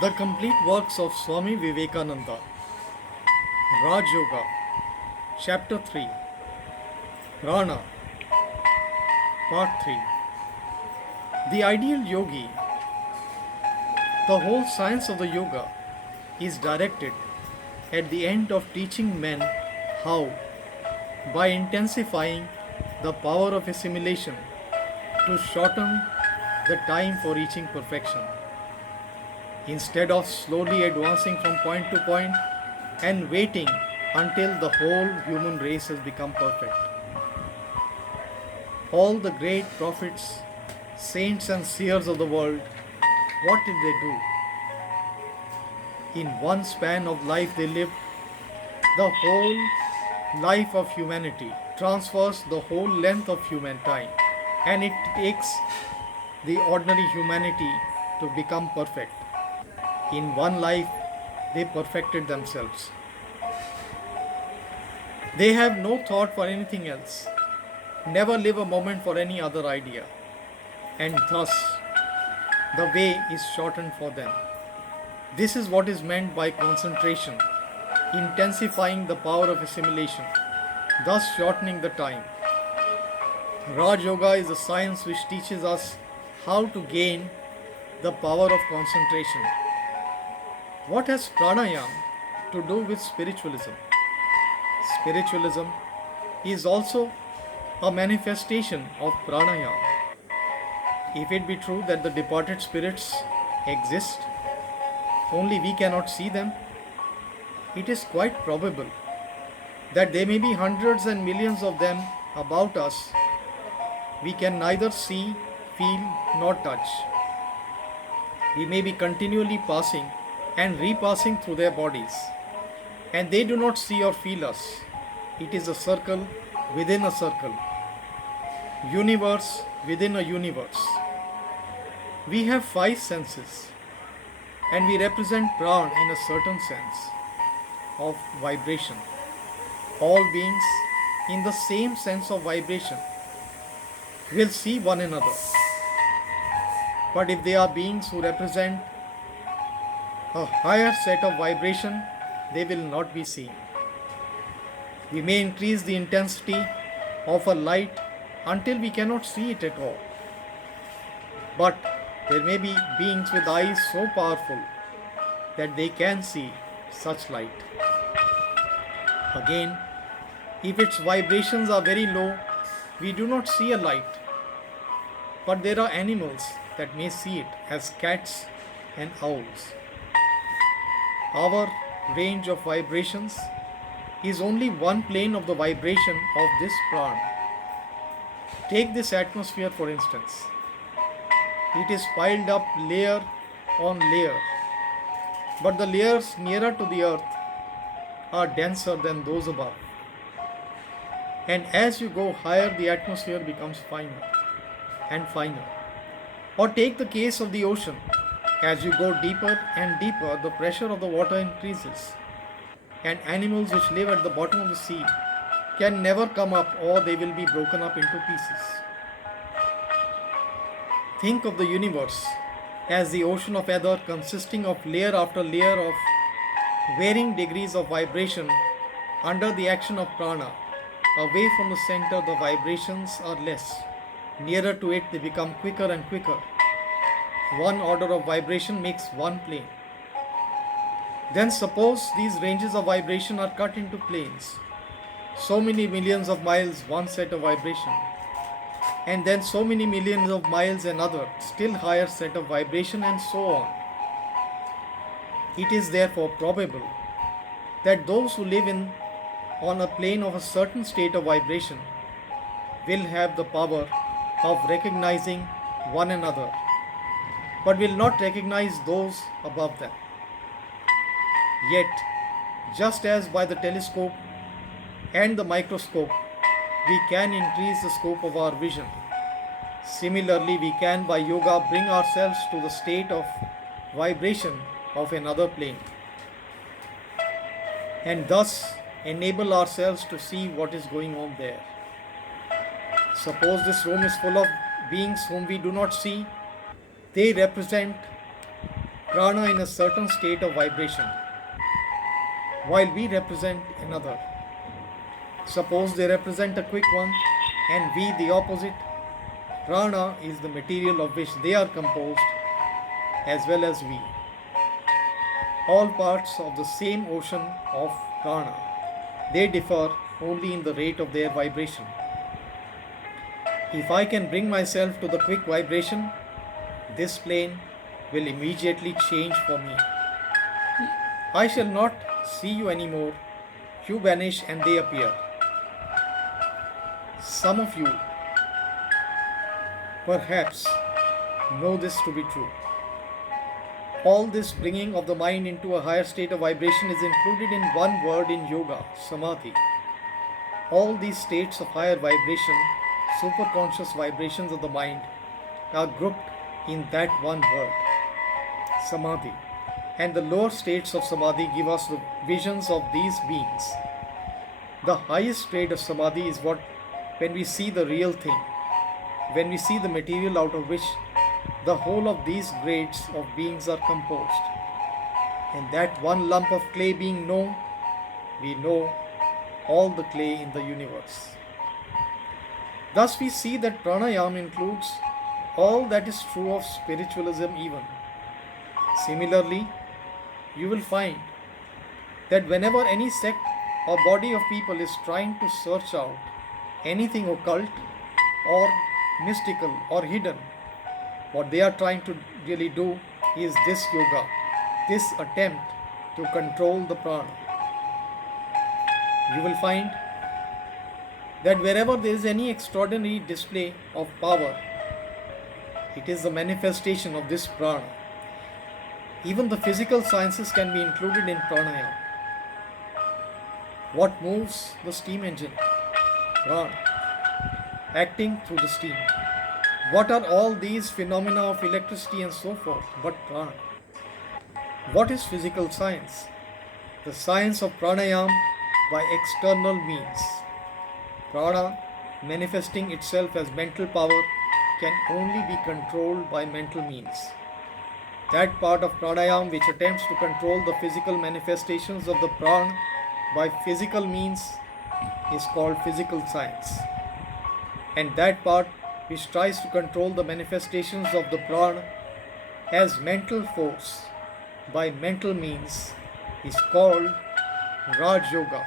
The complete works of Swami Vivekananda, Raj Yoga, Chapter 3, Prana, Part 3. The ideal yogi, the whole science of the yoga, is directed at the end of teaching men how, by intensifying the power of assimilation, to shorten the time for reaching perfection. Instead of slowly advancing from point to point and waiting until the whole human race has become perfect. All the great prophets, saints, and seers of the world, what did they do? In one span of life, they lived the whole life of humanity, transfers the whole length of human time, and it takes the ordinary humanity to become perfect. In one life, they perfected themselves. They have no thought for anything else, never live a moment for any other idea, and thus the way is shortened for them. This is what is meant by concentration, intensifying the power of assimilation, thus shortening the time. Raj Yoga is a science which teaches us how to gain the power of concentration. What has pranayama to do with spiritualism? Spiritualism is also a manifestation of pranayama. If it be true that the departed spirits exist, only we cannot see them, it is quite probable that there may be hundreds and millions of them about us. We can neither see, feel, nor touch. We may be continually passing and repassing through their bodies, and they do not see or feel us. It is a circle within a circle, universe within a universe. We have five senses, and we represent Pran in a certain sense of vibration. All beings in the same sense of vibration will see one another. But if they are beings who represent a higher set of vibration, they will not be seen. We may increase the intensity of a light until we cannot see it at all. But there may be beings with eyes so powerful that they can see such light. Again, if its vibrations are very low, we do not see a light. But there are animals that may see it, as cats and owls. Our range of vibrations is only one plane of the vibration of this pran. Take this atmosphere for instance. It is piled up layer on layer, but the layers nearer to the earth are denser than those above. And as you go higher, the atmosphere becomes finer and finer. Or take the case of the ocean. As you go deeper and deeper, the pressure of the water increases, and animals which live at the bottom of the sea can never come up, or they will be broken up into pieces. Think of the universe as the ocean of ether, consisting of layer after layer of varying degrees of vibration under the action of prana. Away from the center, the vibrations are less. Nearer to it, they become quicker and quicker. One order of vibration makes one plane. Then suppose these ranges of vibration are cut into planes. So many millions of miles, one set of vibration. And then so many millions of miles, another, still higher set of vibration, and so on. It is therefore probable that those who live on a plane of a certain state of vibration will have the power of recognizing one another, but will not recognize those above them. Yet, just as by the telescope and the microscope we can increase the scope of our vision, similarly we can by yoga bring ourselves to the state of vibration of another plane, and thus enable ourselves to see what is going on there. Suppose this room is full of beings whom we do not see. They represent prana in a certain state of vibration, while we represent another. Suppose they represent a quick one and we the opposite. Prana is the material of which they are composed as well as we. All parts of the same ocean of prana. They differ only in the rate of their vibration. If I can bring myself to the quick vibration, this plane will immediately change for me. I shall not see you anymore. You vanish and they appear. Some of you perhaps know this to be true. All this bringing of the mind into a higher state of vibration is included in one word in yoga, samadhi. All these states of higher vibration, superconscious vibrations of the mind, are grouped in that one word, samadhi. And the lower states of samadhi give us the visions of these beings. The highest grade of samadhi is when we see the real thing, when we see the material out of which the whole of these grades of beings are composed. And that one lump of clay being known, we know all the clay in the universe. Thus we see that pranayama includes all that is true of spiritualism even. Similarly, you will find that whenever any sect or body of people is trying to search out anything occult or mystical or hidden, what they are trying to really do is this yoga, this attempt to control the prana. You will find that wherever there is any extraordinary display of power, it is the manifestation of this prana. Even the physical sciences can be included in pranayama. What moves the steam engine? Prana, acting through the steam. What are all these phenomena of electricity and so forth but prana? What is physical science? The science of pranayama by external means. Prana, manifesting itself as mental power, can only be controlled by mental means. That part of pranayama which attempts to control the physical manifestations of the prana by physical means is called physical science. And that part which tries to control the manifestations of the prana as mental force by mental means is called Raj Yoga.